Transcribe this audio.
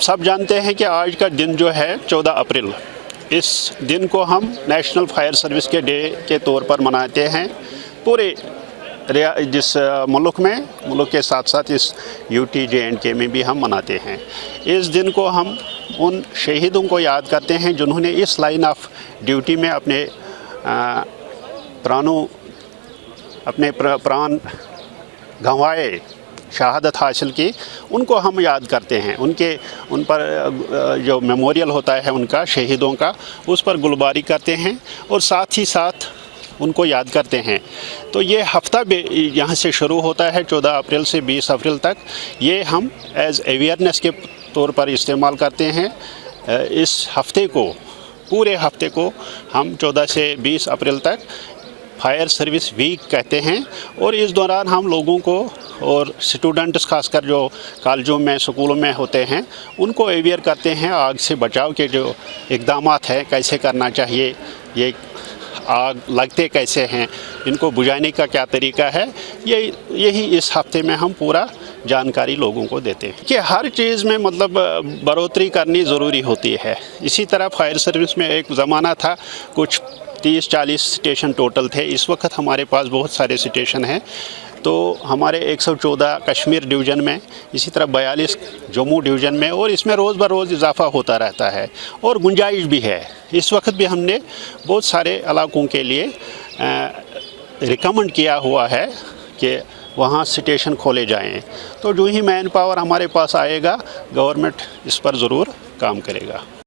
सब जानते हैं कि आज का दिन जो है 14 अप्रैल, इस दिन को हम नेशनल फायर सर्विस के डे के तौर पर मनाते हैं पूरे जिस मुल्क के साथ साथ इस यूटी JNK में भी हम मनाते हैं। इस दिन को हम उन शहीदों को याद करते हैं जिन्होंने इस लाइन ऑफ ड्यूटी में अपने प्राण गंवाए, शहादत हासिल की, उनको हम याद करते हैं। उन पर जो मेमोरियल होता है उनका, शहीदों का, उस पर गुलबारी करते हैं और साथ ही साथ उनको याद करते हैं। तो ये हफ्ता भी यहाँ से शुरू होता है 14 अप्रैल से 20 अप्रैल तक। ये हम एज अवेयरनेस के तौर पर इस्तेमाल करते हैं। इस हफ्ते को, पूरे हफ्ते को हम 14 से 20 अप्रैल तक फायर सर्विस वीक कहते हैं और इस दौरान हम लोगों को और स्टूडेंट्स खासकर जो कॉलेजों में, स्कूलों में होते हैं, उनको अवेयर करते हैं आग से बचाव के जो इक़दामात हैं, कैसे करना चाहिए, ये आग लगते कैसे हैं, इनको बुझाने का क्या तरीका है, यही इस हफ्ते में हम पूरा जानकारी लोगों को देते हैं कि हर चीज़ में मतलब बढ़ोतरी करनी ज़रूरी होती है। इसी तरह फायर सर्विस में एक ज़माना था, कुछ 30-40 स्टेशन टोटल थे। इस वक्त हमारे पास बहुत सारे स्टेशन हैं। तो हमारे 114 कश्मीर डिवीज़न में, इसी तरह 42 जम्मू डिवीज़न में, और इसमें रोज़ ब रोज़ इजाफा होता रहता है और गुंजाइश भी है। इस वक्त भी हमने बहुत सारे इलाकों के लिए रिकमेंड किया हुआ है कि वहाँ स्टेशन खोले जाएं। तो जो ही मैन पावर हमारे पास आएगा, गवर्नमेंट इस पर ज़रूर काम करेगा।